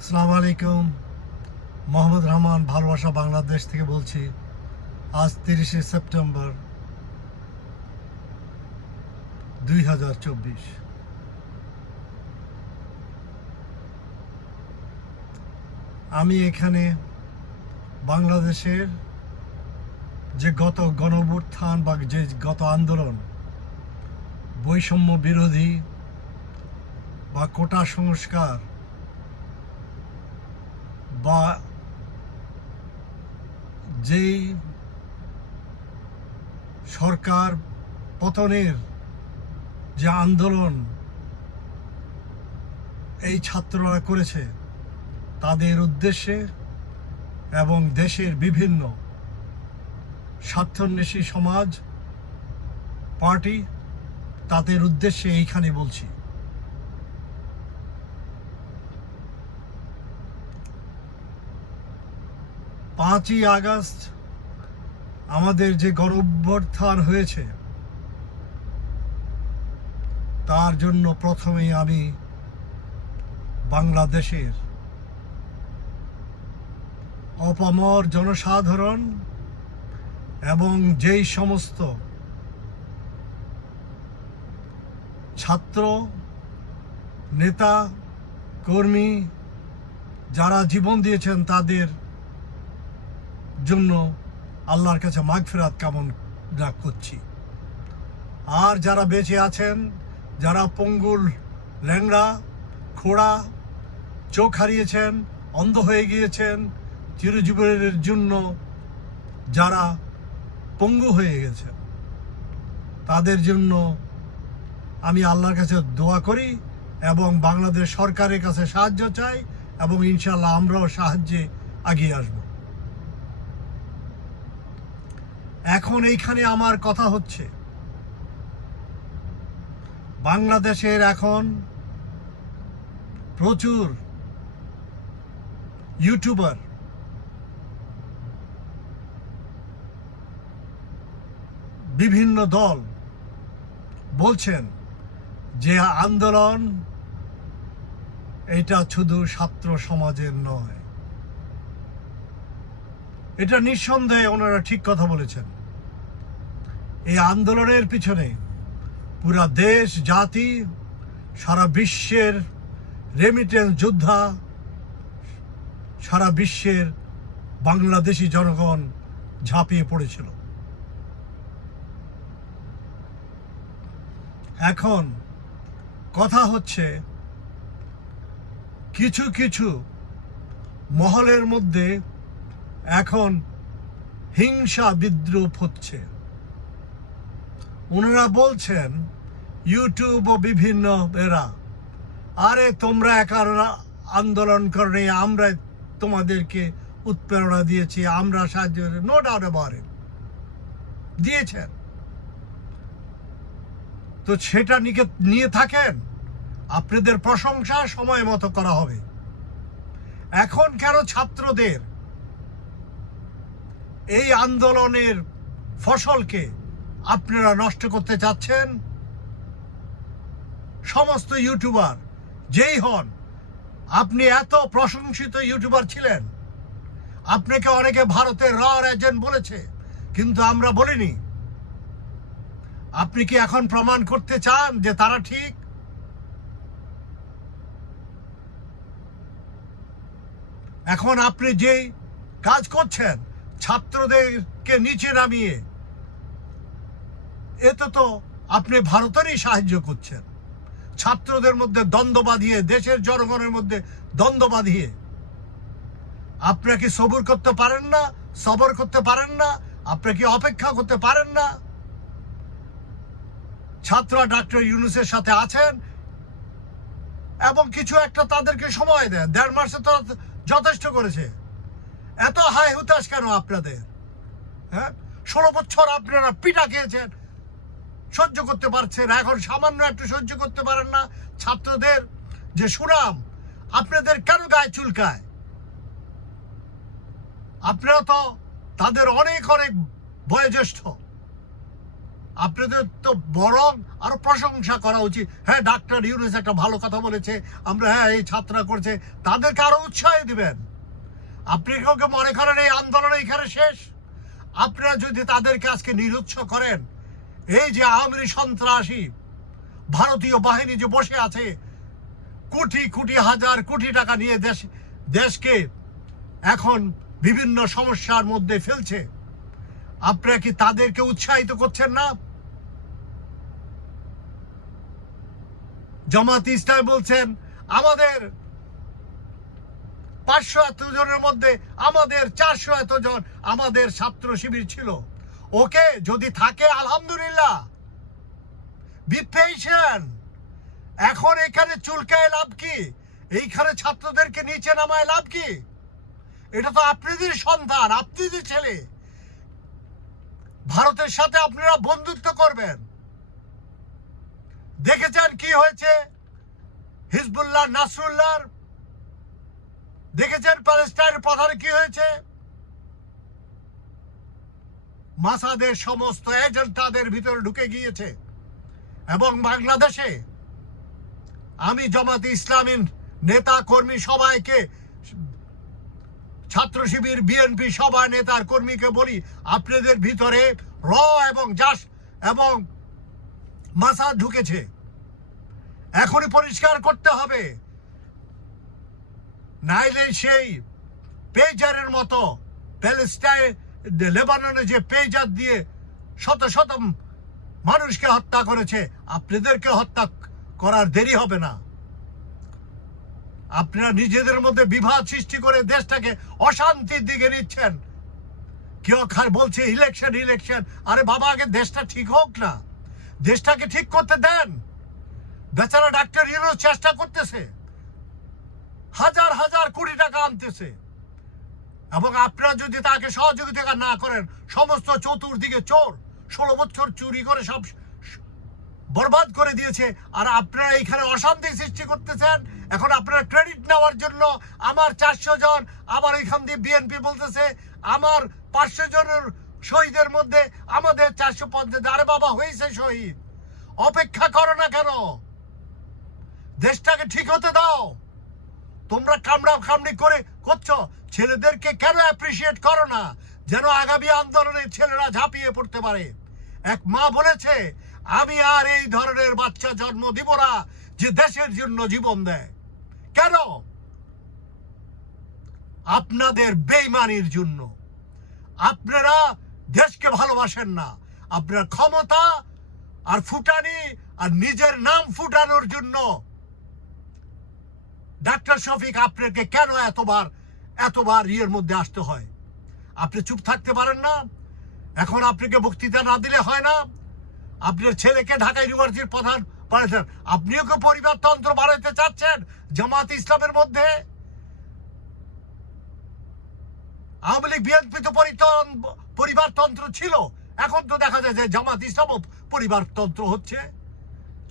আসসালামু আলাইকুম। মোহাম্মদ রহমান, ভালোবাসা বাংলাদেশ থেকে বলছি। আজ 30শে সেপ্টেম্বর 2024। আমি এখানে বাংলাদেশের যে গত গণঅভ্যুত্থান বা যে গত আন্দোলন, বৈষম্য বিরোধী বা কোটা সংস্কার বা যেই সরকার পতনের যে আন্দোলন এই ছাত্ররা করেছে, তাদের উদ্দেশ্যে এবং দেশের বিভিন্ন স্বার্থান্বেষী সমাজ পার্টি তাদের উদ্দেশ্যে এইখানে বলছি। 5ই আগস্ট আমাদের যে গণঅভ্যুত্থান হয়েছে, তার জন্য প্রথমেই আমি বাংলাদেশের অপামর জনসাধারণ এবং যেই সমস্ত ছাত্র নেতা কর্মী যারা জীবন দিয়েছেন, তাদের জন্য আল্লাহর কাছে মাগফিরাত কামনা করছি। আর যারা বেঁচে আছেন, যারা পঙ্গুল, ল্যাংড়া, খোড়া, চোখ হারিয়েছেন, অন্ধ হয়ে গিয়েছেন, চিরজীবনের জন্য যারা পঙ্গু হয়ে গেছেন, তাদের জন্য আমি আল্লাহর কাছে দোয়া করি এবং বাংলাদেশ সরকারের কাছে সাহায্য চাই, এবং ইনশাআল্লাহ আমরাও সাহায্যে এগিয়ে আসব। এখন এইখানে আমার কথা হচ্ছে, বাংলাদেশের এখন প্রচুর ইউটিউবার বিভিন্ন দল বলছেন যে আন্দোলন এটা শুধু ছাত্র সমাজের নয়। এটা নিঃসন্দেহে ওনারা ঠিক কথা বলেছেন। এই আন্দোলনের পিছনে পুরা দেশ, জাতি, সারা বিশ্বের রেমিটেন্স যোদ্ধা, সারা বিশ্বের বাংলাদেশি জনগণ ঝাঁপিয়ে পড়েছিল। এখন কথা হচ্ছে, কিছু কিছু মহলের মধ্যে এখন হিংসা বিদ্রুপ হচ্ছে। ওনারা বলছেন, ইউটিউব ও বিভিন্ন এরা, আরে তোমরা একা আন্দোলন করনি, আমরা তোমাদেরকে উৎপ্রেরণা দিয়েছি, আমরা সাহায্য, নো ডাউট অ্যাবাউট ইট, দিয়েছেন। তো সেটা নিয়ে থাকেন, আপনাদের প্রশংসা সময় মতো করা হবে। এখন কেন ছাত্রদের এই আন্দোলনের ফসলকে আপনারা নষ্ট করতে চাচ্ছেন? সমস্ত ইউটিউবার যেই হন, আপনি এত প্রশংসিত ইউটিউবার ছিলেন, আপনাকে অনেকে ভারতের র এজেন্ট বলেছে, কিন্তু আমরা বলিনি। আপনি কি এখন প্রমাণ করতে চান যে তারা ঠিক? এখন আপনি যেই কাজ করছেন, ছাত্রদেরকে নিচে নামিয়ে, এতে তো আপনি ভারতেরই সাহায্য করছেন। ছাত্রদের মধ্যে দ্বন্দ্ব বাঁধিয়ে, দেশের জনগণের মধ্যে দ্বন্দ্ব বাঁধিয়ে, আপনারা কি সবর করতে পারেন না? সবর করতে পারেন না? আপনারা কি অপেক্ষা করতে পারেন না? ছাত্ররা ডক্টর ইউনূসের সাথে আছেন এবং কিছু একটা তাদেরকে সময় দেন। 1.5 মাসে তো যথেষ্ট করেছে। এত হাই হুতাশ কেন আপনাদের? হ্যাঁ, 16 বছর আপনারা পিটা খেয়েছেন, সহ্য করতে পারছেন, এখন সামান্য একটু সহ্য করতে পারেন না? ছাত্রদের যে সুনাম, আপনাদের কেন গায়ে চুলকায়? আপনারা তো তাদের অনেক অনেক বয়োজ্যেষ্ঠ, আপনাদের তো বরং আরো প্রশংসা করা উচিত। হ্যাঁ, ডাক্তার ইউনূস একটা ভালো কথা বলেছে, আমরা হ্যাঁ এই ছাত্ররা করছে, তাদেরকে আরো উৎসাহ দিবেন। আপনি কাউকে মনে করেন এই আন্দোলন এখানে শেষ? আপনারা যদি তাদেরকে আজকে নিরুৎসাহ করেন, এই যে আওয়ামী সন্ত্রাসী ভারতীয় বাহিনী যে বসে আছে কোটি কোটি হাজার কোটি টাকা নিয়ে দেশকে এখন বিভিন্ন সমস্যার মধ্যে ফেলছে, আপনারা কি তাদেরকে উৎসাহিত করছেন না? জামাত ইসলাম বলছেন আমাদের 500 এত জনের মধ্যে আমাদের 400 এত জন আমাদের ছাত্র শিবির ছিল। ওকে, যদি থাকে আলহামদুলিল্লাহ, বি পেশেন্ট। এখন এখানে চুলকায় লাভ কি? এইখানে ছাত্রদেরকে নিচে নামায় লাভ কি? এটা তো আপনাদের সন্তান, আপনাদের ছেলে। ভারতের সাথে আপনারা বন্ধুত্ব করবেন। দেখেছেন কি হয়েছে হিজবুল্লাহ নাসরুল্লাহ, দেখেছেন প্যালেস্টাইনের প্রধান কি হয়েছে। মাসাদের সমস্ত এজেন্ট তাদের ভিতরে ঢুকে গিয়েছে। এবং বাংলাদেশে আমি জামাত ইসলামী নেতা কর্মী সবাইকে, ছাত্র শিবির বিএনপি সবাই নেতার কর্মীকে বলি, আপনাদের ভিতরে র এবং জাস এবং মাসাদ ঢুকেছে, এখনই পরিষ্কার করতে হবে, নাইলে সেই পেজারের মতো প্যালেস্টাইন লেবাননে যে পেজার দিয়ে শত শত মানুষকে হত্যা করেছে, আপনাদেরকে হত্যা করার দেরি হবে না। আপনারা নিজেদের মধ্যে বিভাদ সৃষ্টি করে দেশটাকে অশান্তির দিকে নিচ্ছেন। কেউ বলছে ইলেকশন ইলেকশন, আরে বাবা আগে দেশটা ঠিক হোক না, দেশটাকে ঠিক করতে দেন। বেচারা ডাক্তার ইউনূস চেষ্টা করতেছে, হাজার হাজার কোটি টাকা আনতেছে, এবং আপনারা যদি তাকে সহযোগিতা না করেন, সমস্ত চতুর্দিকে চোর, 16 বছর চুরি করে সব বরবাদ করে দিয়েছে, আর আপনারা এখানে অশান্তি সৃষ্টি করতেছেন। এখন আপনারা ক্রেডিট নেওয়ার জন্য আমার 400 জন, আবার এখান দিয়ে বিএনপি বলতেছে আমার 500 জনের শহীদের মধ্যে আমাদের 450। আরে বাবা, হয়েছে শহীদ, অপেক্ষা করো না কেন? দেশটাকে ঠিক হতে দাও। তোমরা কামড়া কামড়ি করে করছো, ছেলেদেরকে কেন অ্যাপ্রিসিয়েট করো না, যেন আগামী আন্দোলনে ছেলেরা ঝাঁপিয়ে পড়তে পারে। এক মা বলেছে, আমি আর এই ধরনের বাচ্চা জন্ম দিব না যে দেশের জন্য জীবন দেয়। কেন? আপনাদের বেঈমানির জন্য। আপনারা দেশকে ভালোবাসেন না, আপনার ক্ষমতা আর ফুটানি আর নিজের নাম ফুটানোর জন্য। ডাক্তার শফিক, আপনাকে কেন এতবার ইয়ের মধ্যে আসতে হয়? আপনি চুপ থাকতে পারেন না? এখন আপনাকে বক্তৃতা না দিলে হয় না? আপনার ছেলেকে ঢাকা ইউনিভার্সিটির প্রধান বানাচ্ছেন, আপনিও কি পরিবারতন্ত্র বানাইতে চাচ্ছেন জামাত ইসলামের মধ্যে? আওয়ামী লীগ বিএনপি তো পরিবারতন্ত্র ছিল, এখন তো দেখা যায় যে জামাত ইসলামও পরিবারতন্ত্র হচ্ছে।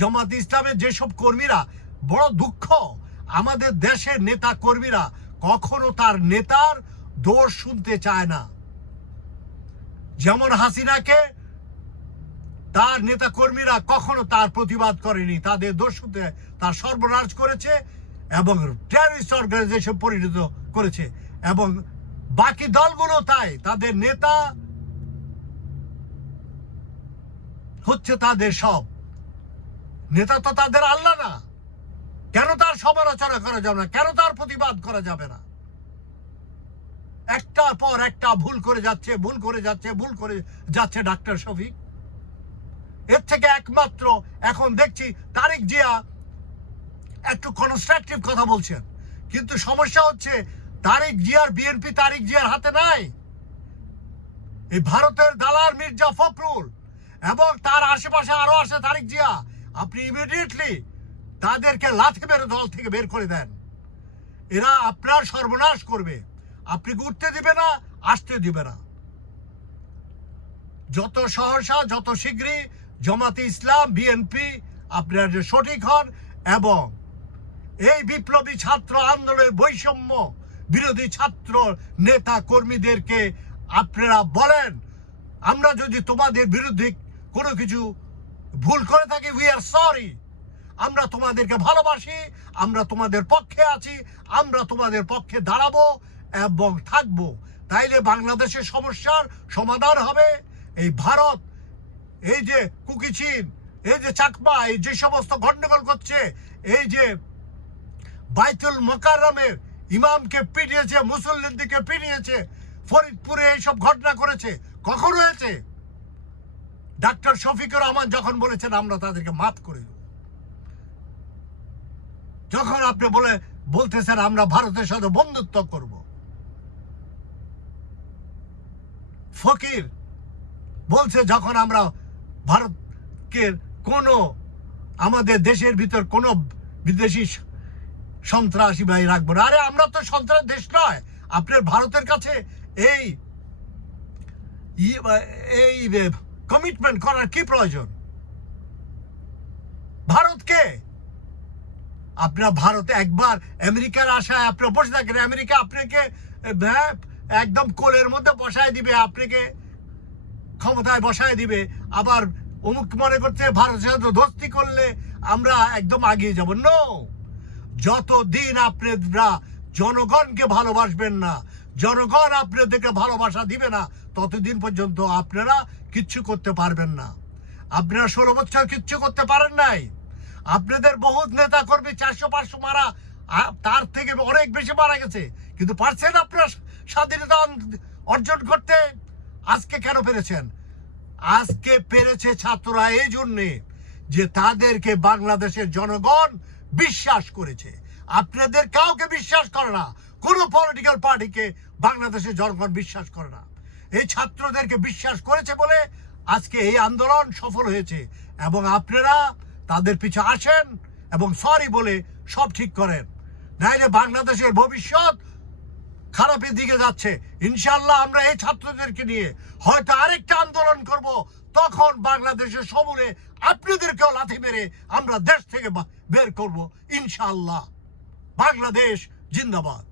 জামাত ইসলামের যেসব কর্মীরা, বড় দুঃখ, আমাদের দেশের নেতা কর্মীরা কখনো তার নেতার দোষ শুনতে চায় না। যেমন হাসিনাকে তার নেতা কর্মীরা কখনো তার প্রতিবাদ করেনি, তাদের দোষ শুনতে, তার সর্বনাশ করেছে এবং টেররিস্ট অর্গানাইজেশন পরিণত করেছে। এবং বাকি দলগুলো তাই, তাদের নেতা হচ্ছে তাদের সব নেতা, তো তাদের আল্লাহ না। কেন তার সমালোচনা করা যাবে না? কেন তার প্রতিবাদ করা যাবে না? একটার পর একটা ভুল করে যাচ্ছে ডাক্তার শফিক। এর থেকে একমাত্র এখন দেখছি তারেক জিয়া একটু কনস্ট্রাকটিভ কথা বলছেন, কিন্তু সমস্যা হচ্ছে তারেক জিয়ার বিএনপি তারেক জিয়ার হাতে নাই। এই ভারতের দালাল মির্জা ফখরুল এবং তার আশেপাশে আরো আছে তারেক জিয়া। আপনি ইমিডিয়েটলি তাদেরকে লাথি মেরে দল থেকে বের করে দেন। এরা আপনার সর্বনাশ করবে, আপনি উঠতে দিবে না, আসতে দিবে না। যত সহসা যত শীঘ্রই জামাতে ইসলাম বিএনপি আপনার সঠিক হন এবং এই বিপ্লবী ছাত্র আন্দোলনের বৈষম্য বিরোধী ছাত্র নেতা কর্মীদেরকে আপনারা বলেন, আমরা যদি তোমাদের বিরুদ্ধে কোনো কিছু ভুল করে থাকি, উই আর সরি। আমরা তোমাদেরকে ভালোবাসি, আমরা তোমাদের পক্ষে আছি, আমরা তোমাদের পক্ষে দাঁড়াবো এবং থাকবো। তাইলে বাংলাদেশের সমস্যার সমাধান হবে। এই ভারত, এই যে কুকি চীন, এই যে চাকমা, এই যে সমস্ত গন্ডগোল করছে, এই যে বাইতুল মোকাররমের ইমামকে পিটিয়েছে, মুসল্লিদেরকে পিটিয়েছে, ফরিদপুরে এইসব ঘটনা করেছে, কখন হয়েছে? ডাক্তার শফিকুর রহমান যখন বলেছেন আমরা তাদেরকে মাফ করে দেব। যখন আপনি বলতেছেন আমরা ভারতের সাথে বন্ধুত্ব করব। ফকির বলছে যখন আমরা ভারতকে কোনো আমাদের দেশের ভিতর কোনো বিদেশি সন্ত্রাসী ভাই রাখবো না। আরে আমরা তো সন্ত্রাস দেশ নয়। আপনার ভারতের কাছে এই কমিটমেন্ট করার কি প্রয়োজন? ভারতকে আপনার ভারতে একবার আমেরিকার আশায় আপনি বসে থাকেন, আমেরিকা আপনাকে একদম কোলের মধ্যে বসায় দিবে, আপনাকে ক্ষমতায় বসায় দিবে। আবার অমুক মনে করছে ভারতের সাথে দোস্তি করলে আমরা একদম আগিয়ে যাব। নো, যতদিন আপনারা জনগণকে ভালোবাসবেন না, জনগণ আপনাদেরকে ভালোবাসা দিবে না, ততদিন পর্যন্ত আপনারা কিচ্ছু করতে পারবেন না। আপনারা 16 বছর কিচ্ছু করতে পারেন নাই। আপনাদের বহুত নেতা কর্মী 400-500 মারা, তার থেকে অনেক বেশি মারা গেছে, কিন্তু পারছেন আপনারা স্বাধীনতা অর্জন করতে? আজকে কেন পেরেছেন? আজকে পেরেছে ছাত্ররা এই জন্যে যে তাদেরকে বাংলাদেশের জনগণ বিশ্বাস করেছে। আপনাদের কাউকে বিশ্বাস করে না, কোনো পলিটিক্যাল পার্টিকে বাংলাদেশের জনগণ বিশ্বাস করে না। এই ছাত্রদেরকে বিশ্বাস করেছে বলে আজকে এই আন্দোলন সফল হয়েছে। এবং আপনারা তাদের পিছু আসেন এবং সরি বলে সব ঠিক করেন, নাইলে বাংলাদেশের ভবিষ্যৎ খারাপের দিকে যাচ্ছে। ইনশাআল্লাহ আমরা এই ছাত্রদেরকে নিয়ে হয়তো আরেকটা আন্দোলন করব, তখন বাংলাদেশের সমূলে আপনাদেরকেও লাথি মেরে আমরা দেশ থেকে বের করব ইনশাআল্লাহ। বাংলাদেশ জিন্দাবাদ।